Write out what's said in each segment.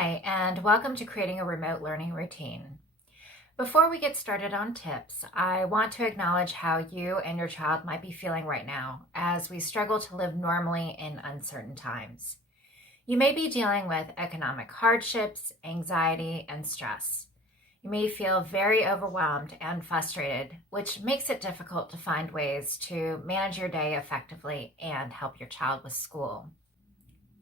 Hi, and welcome to Creating a Remote Learning Routine. Before we get started on tips, I want to acknowledge how you and your child might be feeling right now as we struggle to live normally in uncertain times. You may be dealing with economic hardships, anxiety, and stress. You may feel very overwhelmed and frustrated, which makes it difficult to find ways to manage your day effectively and help your child with school.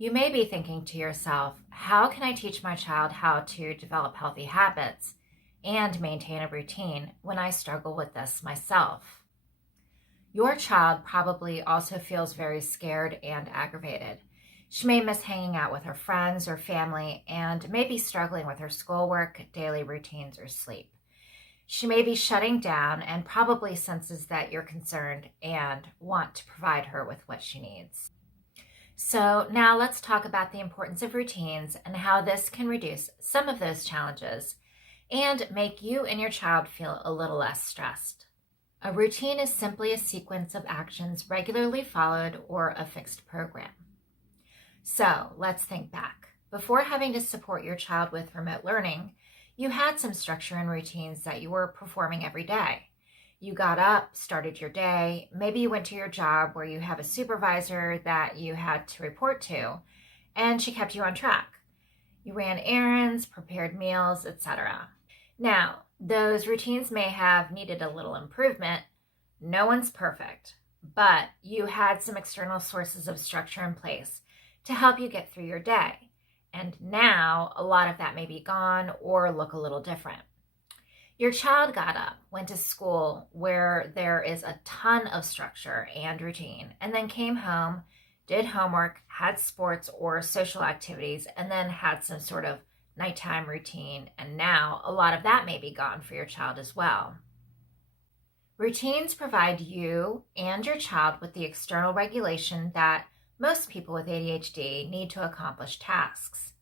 You may be thinking to yourself, how can I teach my child how to develop healthy habits and maintain a routine when I struggle with this myself? Your child probably also feels very scared and aggravated. She may miss hanging out with her friends or family and may be struggling with her schoolwork, daily routines, or sleep. She may be shutting down and probably senses that you're concerned and want to provide her with what she needs. So now let's talk about the importance of routines and how this can reduce some of those challenges and make you and your child feel a little less stressed. A routine is simply a sequence of actions regularly followed or a fixed program. So let's think back. Before having to support your child with remote learning, you had some structure and routines that you were performing every day. You got up, started your day, maybe you went to your job where you have a supervisor that you had to report to, and she kept you on track. You ran errands, prepared meals, etc. Now, those routines may have needed a little improvement. No one's perfect, but you had some external sources of structure in place to help you get through your day. And now a lot of that may be gone or look a little different. Your child got up, went to school where there is a ton of structure and routine, and then came home, did homework, had sports or social activities, and then had some sort of nighttime routine. And now a lot of that may be gone for your child as well. Routines provide you and your child with the external regulation that most people with ADHD need to accomplish tasks.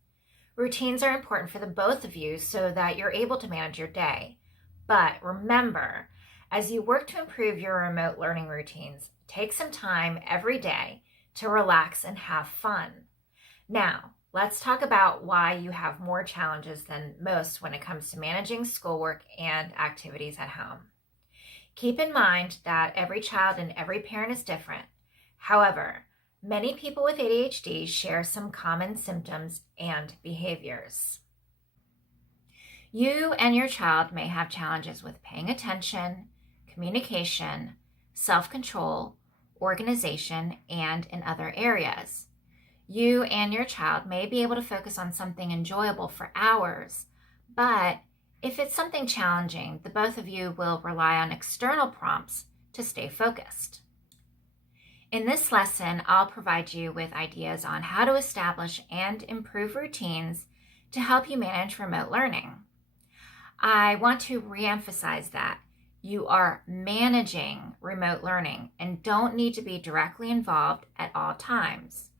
Routines are important for the both of you so that you're able to manage your day. But remember, as you work to improve your remote learning routines, take some time every day to relax and have fun. Now, let's talk about why you have more challenges than most when it comes to managing schoolwork and activities at home. Keep in mind that every child and every parent is different. However, many people with ADHD share some common symptoms and behaviors. You and your child may have challenges with paying attention, communication, self-control, organization, and in other areas. You and your child may be able to focus on something enjoyable for hours, but if it's something challenging, the both of you will rely on external prompts to stay focused. In this lesson, I'll provide you with ideas on how to establish and improve routines to help you manage remote learning. I want to reemphasize that you are managing remote learning and don't need to be directly involved at all times,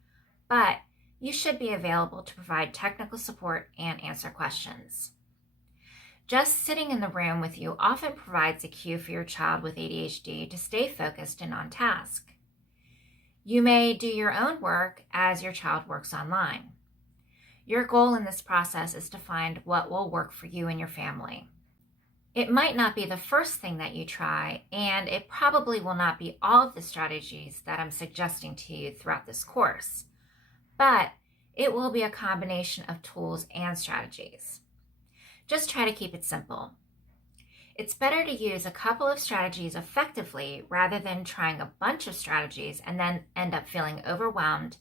but you should be available to provide technical support and answer questions. Just sitting in the room with you often provides a cue for your child with ADHD to stay focused and on task. You may do your own work as your child works online. Your goal in this process is to find what will work for you and your family. It might not be the first thing that you try, and it probably will not be all of the strategies that I'm suggesting to you throughout this course, but it will be a combination of tools and strategies. Just try to keep it simple. It's better to use a couple of strategies effectively rather than trying a bunch of strategies and then end up feeling overwhelmed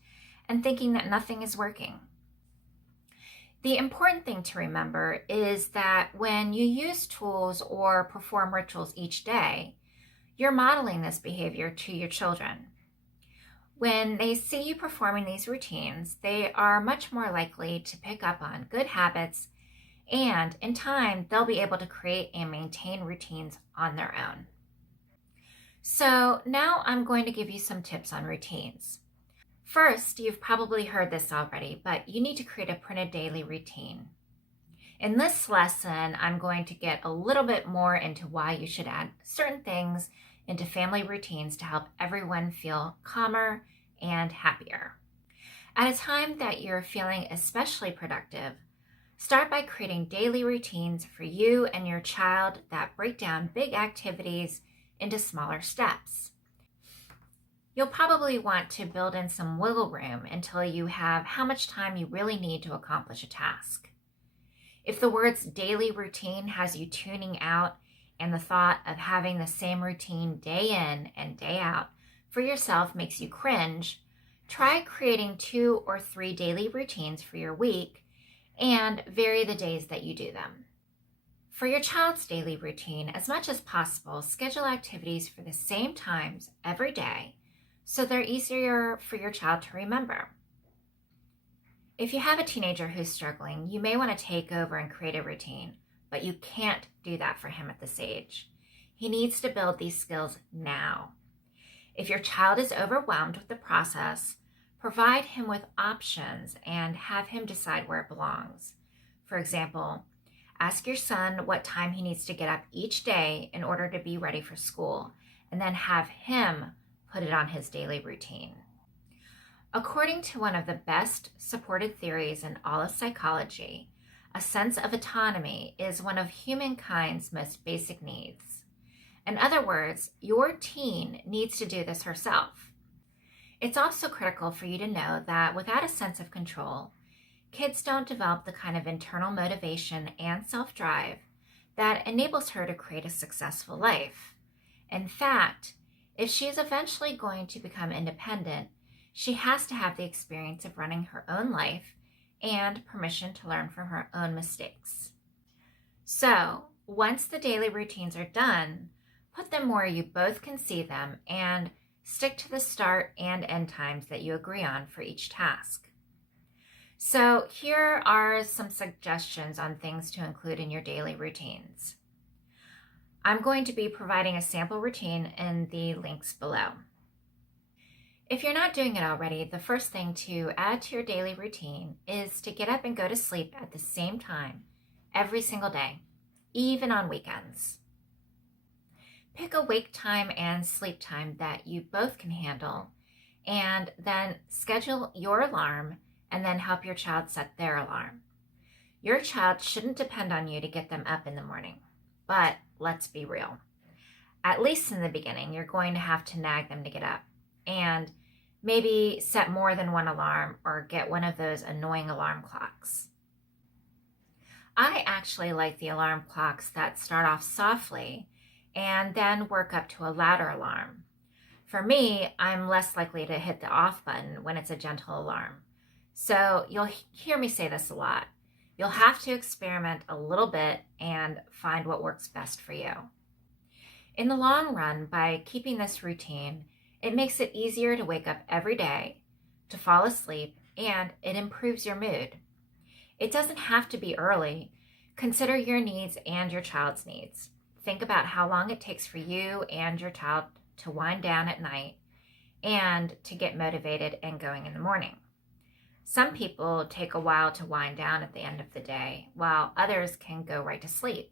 and thinking that nothing is working. The important thing to remember is that when you use tools or perform rituals each day, you're modeling this behavior to your children. When they see you performing these routines, they are much more likely to pick up on good habits, and in time, they'll be able to create and maintain routines on their own. So now I'm going to give you some tips on routines. First, you've probably heard this already, but you need to create a printed daily routine. In this lesson, I'm going to get a little bit more into why you should add certain things into family routines to help everyone feel calmer and happier. At a time that you're feeling especially productive, Start by creating daily routines for you and your child that break down big activities into smaller steps. You'll probably want to build in some wiggle room until you have how much time you really need to accomplish a task. If the words daily routine has you tuning out and the thought of having the same routine day in and day out for yourself makes you cringe, try creating 2 or 3 daily routines for your week and vary the days that you do them. For your child's daily routine, as much as possible, schedule activities for the same times every day so they're easier for your child to remember. If you have a teenager who's struggling, you may want to take over and create a routine, but you can't do that for him at this age. He needs to build these skills now. If your child is overwhelmed with the process, provide him with options and have him decide where it belongs. For example, ask your son what time he needs to get up each day in order to be ready for school, and then have him put it on his daily routine. According to one of the best supported theories in all of psychology, a sense of autonomy is one of humankind's most basic needs. In other words, your teen needs to do this herself. It's also critical for you to know that without a sense of control, kids don't develop the kind of internal motivation and self-drive that enables her to create a successful life. In fact, if she is eventually going to become independent, she has to have the experience of running her own life and permission to learn from her own mistakes. So, once the daily routines are done, put them where you both can see them and stick to the start and end times that you agree on for each task. So, here are some suggestions on things to include in your daily routines. I'm going to be providing a sample routine in the links below. If you're not doing it already, the first thing to add to your daily routine is to get up and go to sleep at the same time every single day, even on weekends. Pick a wake time and sleep time that you both can handle, and then schedule your alarm and then help your child set their alarm. Your child shouldn't depend on you to get them up in the morning, but let's be real. At least in the beginning, you're going to have to nag them to get up and maybe set more than one alarm or get one of those annoying alarm clocks. I actually like the alarm clocks that start off softly and then work up to a louder alarm. For me, I'm less likely to hit the off button when it's a gentle alarm. So you'll hear me say this a lot. You'll have to experiment a little bit and find what works best for you. In the long run, by keeping this routine, it makes it easier to wake up every day, to fall asleep, and it improves your mood. It doesn't have to be early. Consider your needs and your child's needs. Think about how long it takes for you and your child to wind down at night and to get motivated and going in the morning. Some people take a while to wind down at the end of the day, while others can go right to sleep.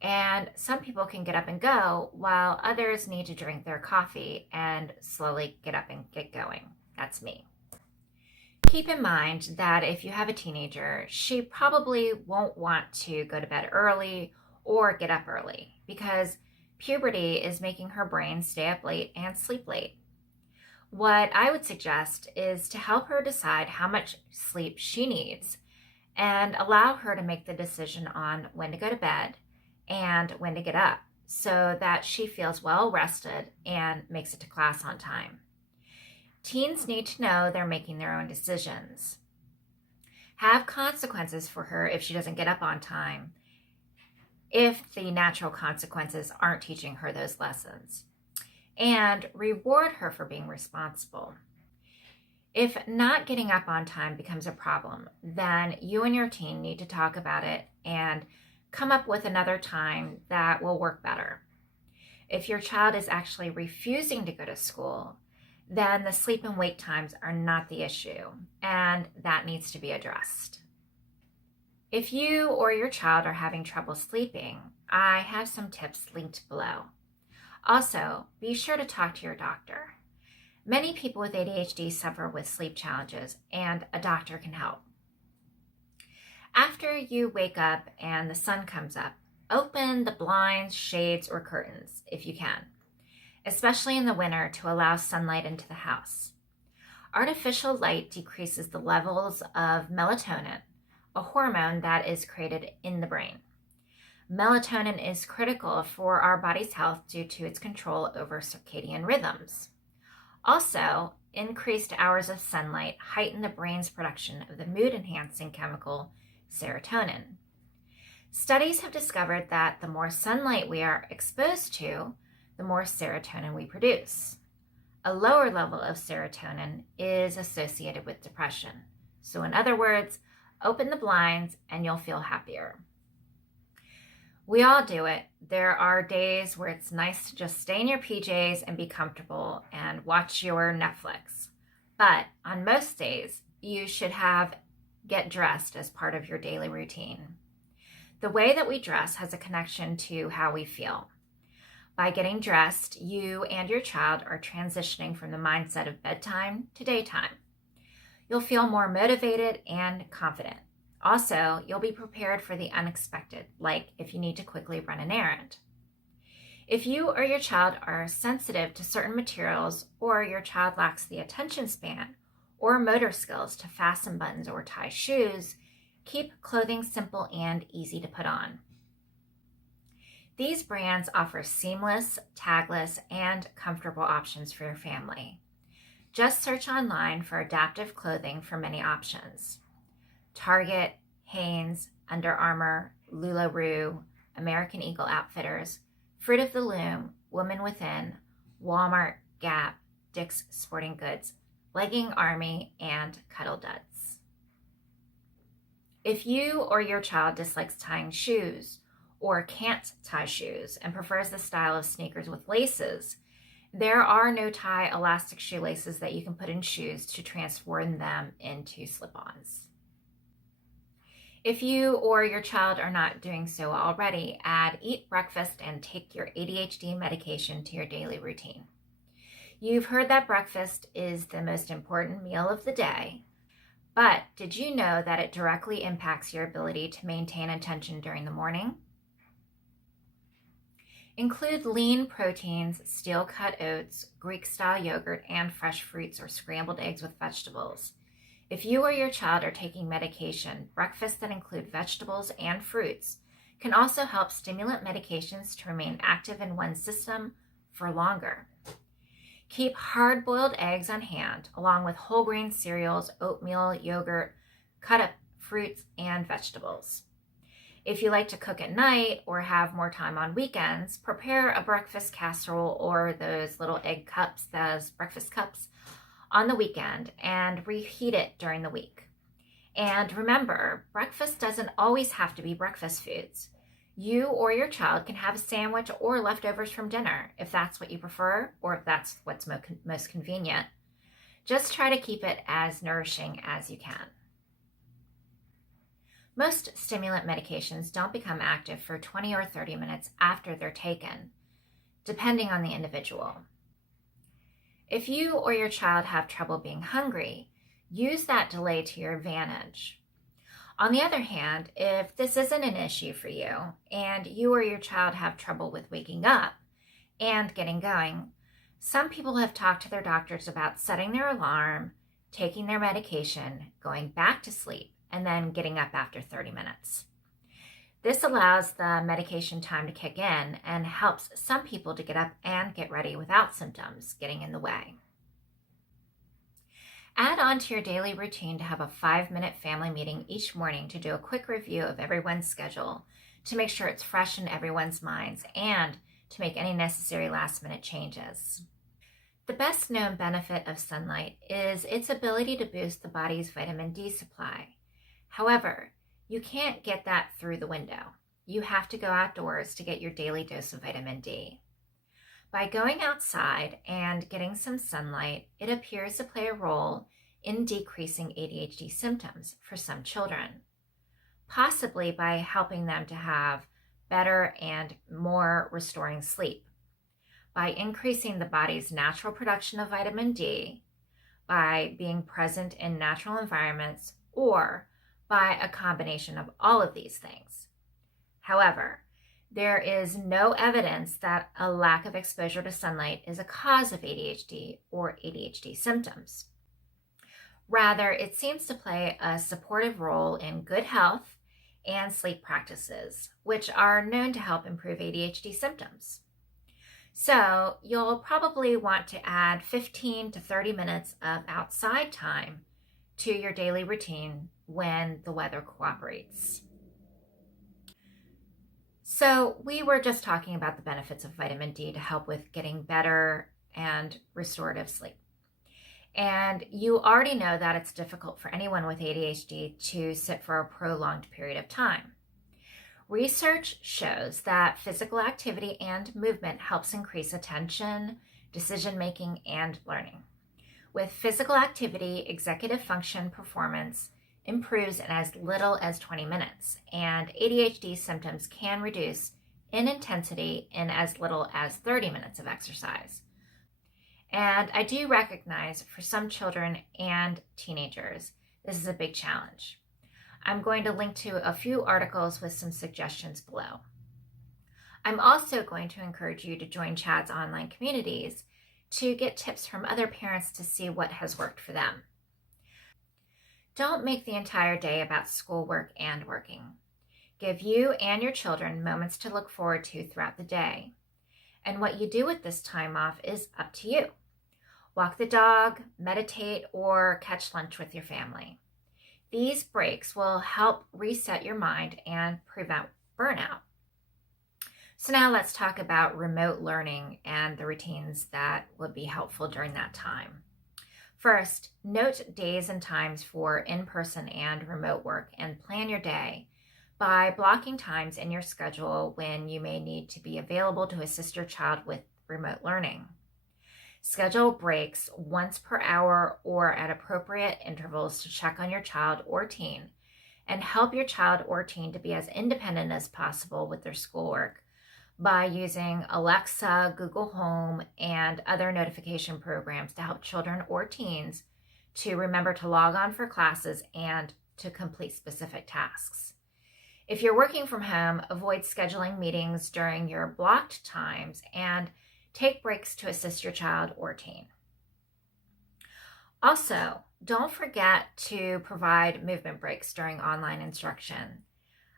And some people can get up and go, while others need to drink their coffee and slowly get up and get going. That's me. Keep in mind that if you have a teenager, she probably won't want to go to bed early or get up early because puberty is making her brain stay up late and sleep late. What I would suggest is to help her decide how much sleep she needs and allow her to make the decision on when to go to bed and when to get up so that she feels well rested and makes it to class on time. Teens need to know they're making their own decisions. Have consequences for her if she doesn't get up on time, if the natural consequences aren't teaching her those lessons. And reward her for being responsible. If not getting up on time becomes a problem, then you and your teen need to talk about it and come up with another time that will work better. If your child is actually refusing to go to school, then the sleep and wake times are not the issue, and that needs to be addressed. If you or your child are having trouble sleeping, I have some tips linked below. Also, be sure to talk to your doctor. Many people with ADHD suffer with sleep challenges, and a doctor can help. After you wake up and the sun comes up, open the blinds, shades, or curtains if you can, especially in the winter to allow sunlight into the house. Artificial light decreases the levels of melatonin, a hormone that is created in the brain. Melatonin is critical for our body's health due to its control over circadian rhythms. Also, increased hours of sunlight heighten the brain's production of the mood-enhancing chemical serotonin. Studies have discovered that the more sunlight we are exposed to, the more serotonin we produce. A lower level of serotonin is associated with depression. So in other words, open the blinds and you'll feel happier. We all do it. There are days where it's nice to just stay in your PJs and be comfortable and watch your Netflix. But on most days, you should get dressed as part of your daily routine. The way that we dress has a connection to how we feel. By getting dressed, you and your child are transitioning from the mindset of bedtime to daytime. You'll feel more motivated and confident. Also, you'll be prepared for the unexpected, like if you need to quickly run an errand. If you or your child are sensitive to certain materials, or your child lacks the attention span or motor skills to fasten buttons or tie shoes, keep clothing simple and easy to put on. These brands offer seamless, tagless, and comfortable options for your family. Just search online for adaptive clothing for many options. Target, Hanes, Under Armour, LuLaRoe, American Eagle Outfitters, Fruit of the Loom, Woman Within, Walmart, Gap, Dick's Sporting Goods, Legging Army, and Cuddle Duds. If you or your child dislikes tying shoes or can't tie shoes and prefers the style of sneakers with laces, there are no-tie elastic shoelaces that you can put in shoes to transform them into slip-ons. If you or your child are not doing so already, add eat breakfast and take your ADHD medication to your daily routine. You've heard that breakfast is the most important meal of the day, but did you know that it directly impacts your ability to maintain attention during the morning? Include lean proteins, steel-cut oats, Greek-style yogurt, and fresh fruits or scrambled eggs with vegetables. If you or your child are taking medication, breakfasts that include vegetables and fruits can also help stimulant medications to remain active in one's system for longer. Keep hard-boiled eggs on hand, along with whole grain cereals, oatmeal, yogurt, cut-up fruits, and vegetables. If you like to cook at night or have more time on weekends, prepare a breakfast casserole or those little egg cups, those breakfast cups, on the weekend and reheat it during the week. And remember, breakfast doesn't always have to be breakfast foods. You or your child can have a sandwich or leftovers from dinner if that's what you prefer or if that's what's most convenient. Just try to keep it as nourishing as you can. Most stimulant medications don't become active for 20 or 30 minutes after they're taken, depending on the individual. If you or your child have trouble being hungry, use that delay to your advantage. On the other hand, if this isn't an issue for you and you or your child have trouble with waking up and getting going, some people have talked to their doctors about setting their alarm, taking their medication, going back to sleep, and then getting up after 30 minutes. This allows the medication time to kick in and helps some people to get up and get ready without symptoms getting in the way. Add on to your daily routine to have a 5-minute family meeting each morning to do a quick review of everyone's schedule to make sure it's fresh in everyone's minds and to make any necessary last-minute changes. The best known benefit of sunlight is its ability to boost the body's vitamin D supply. However, you can't get that through the window. You have to go outdoors to get your daily dose of vitamin D. By going outside and getting some sunlight, it appears to play a role in decreasing ADHD symptoms for some children, possibly by helping them to have better and more restoring sleep, by increasing the body's natural production of vitamin D, by being present in natural environments, or by a combination of all of these things. However, there is no evidence that a lack of exposure to sunlight is a cause of ADHD or ADHD symptoms. Rather, it seems to play a supportive role in good health and sleep practices, which are known to help improve ADHD symptoms. So you'll probably want to add 15 to 30 minutes of outside time to your daily routine when the weather cooperates. So we were just talking about the benefits of vitamin D to help with getting better and restorative sleep. And you already know that it's difficult for anyone with ADHD to sit for a prolonged period of time. Research shows that physical activity and movement helps increase attention, decision-making, and learning. With physical activity, executive function performance improves in as little as 20 minutes, and ADHD symptoms can reduce in intensity in as little as 30 minutes of exercise. And I do recognize for some children and teenagers, this is a big challenge. I'm going to link to a few articles with some suggestions below. I'm also going to encourage you to join Chad's online communities to get tips from other parents to see what has worked for them. Don't make the entire day about schoolwork and working. Give you and your children moments to look forward to throughout the day. And what you do with this time off is up to you. Walk the dog, meditate, or catch lunch with your family. These breaks will help reset your mind and prevent burnout. So now let's talk about remote learning and the routines that would be helpful during that time. First, note days and times for in-person and remote work and plan your day by blocking times in your schedule when you may need to be available to assist your child with remote learning. Schedule breaks once per hour or at appropriate intervals to check on your child or teen and help your child or teen to be as independent as possible with their schoolwork by using Alexa, Google Home, and other notification programs to help children or teens to remember to log on for classes and to complete specific tasks. If you're working from home, avoid scheduling meetings during your blocked times and take breaks to assist your child or teen. Also, don't forget to provide movement breaks during online instruction.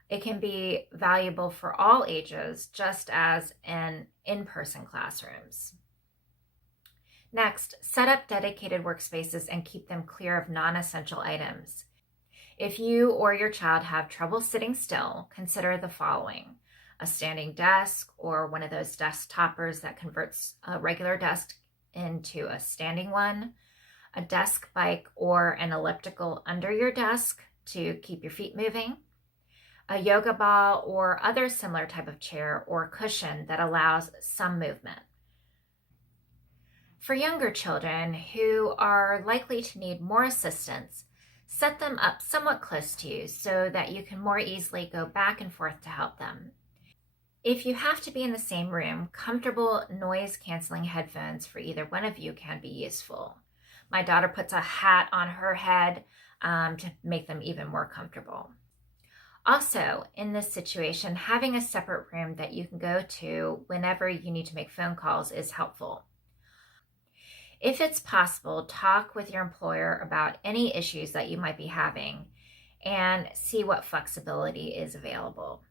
It can be valuable for all ages, just as in in-person classrooms. Next, set up dedicated workspaces and keep them clear of non-essential items. If you or your child have trouble sitting still, consider the following: a standing desk or one of those desk toppers that converts a regular desk into a standing one, a desk bike or an elliptical under your desk to keep your feet moving, a yoga ball or other similar type of chair or cushion that allows some movement. For younger children who are likely to need more assistance, set them up somewhat close to you so that you can more easily go back and forth to help them. If you have to be in the same room, comfortable noise-canceling headphones for either one of you can be useful. My daughter puts a hat on her head to make them even more comfortable. Also, in this situation, having a separate room that you can go to whenever you need to make phone calls is helpful. If it's possible, talk with your employer about any issues that you might be having and see what flexibility is available.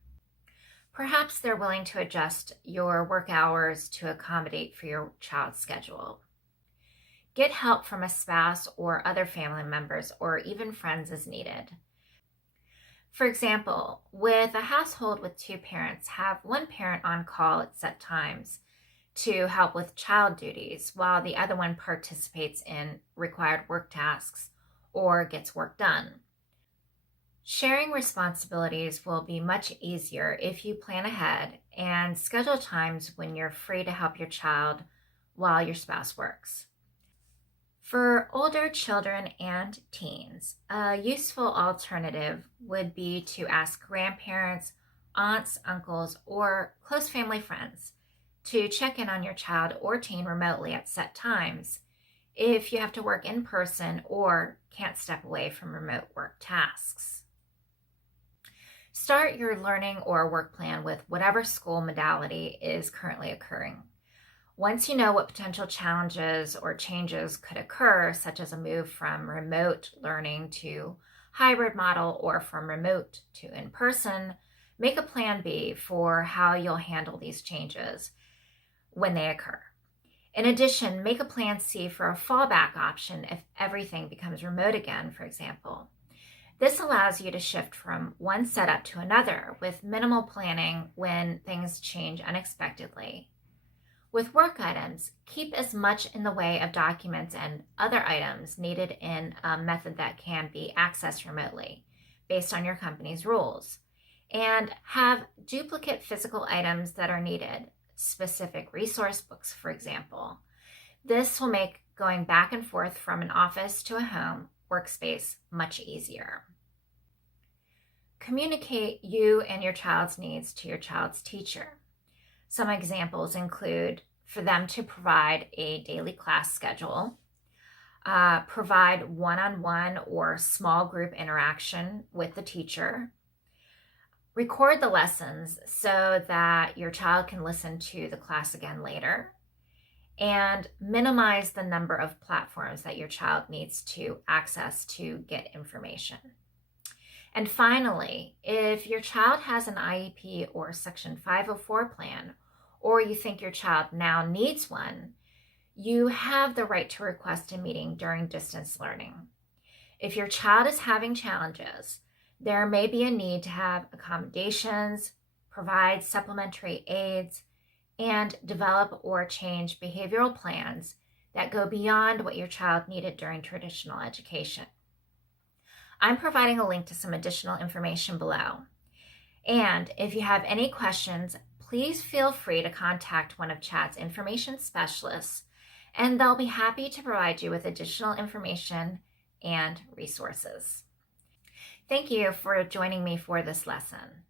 Perhaps they're willing to adjust your work hours to accommodate for your child's schedule. Get help from a spouse or other family members or even friends as needed. For example, with a household with two parents, have one parent on call at set times to help with child duties while the other one participates in required work tasks or gets work done. Sharing responsibilities will be much easier if you plan ahead and schedule times when you're free to help your child while your spouse works. For older children and teens, a useful alternative would be to ask grandparents, aunts, uncles, or close family friends to check in on your child or teen remotely at set times if you have to work in person or can't step away from remote work tasks. Start your learning or work plan with whatever school modality is currently occurring. Once you know what potential challenges or changes could occur, such as a move from remote learning to hybrid model or from remote to in-person, make a plan B for how you'll handle these changes when they occur. In addition, make a plan C for a fallback option if everything becomes remote again, for example. This allows you to shift from one setup to another with minimal planning when things change unexpectedly. With work items, keep as much in the way of documents and other items needed in a method that can be accessed remotely based on your company's rules. And have duplicate physical items that are needed, specific resource books, for example. This will make going back and forth from an office to a home workspace much easier. Communicate you and your child's needs to your child's teacher. Some examples include for them to provide a daily class schedule, provide one-on-one or small group interaction with the teacher, record the lessons so that your child can listen to the class again later, and minimize the number of platforms that your child needs to access to get information. And finally, if your child has an IEP or Section 504 plan, or you think your child now needs one, you have the right to request a meeting during distance learning. If your child is having challenges, there may be a need to have accommodations, provide supplementary aids, and develop or change behavioral plans that go beyond what your child needed during traditional education. I'm providing a link to some additional information below. And if you have any questions, please feel free to contact one of CHADD's information specialists, and they'll be happy to provide you with additional information and resources. Thank you for joining me for this lesson.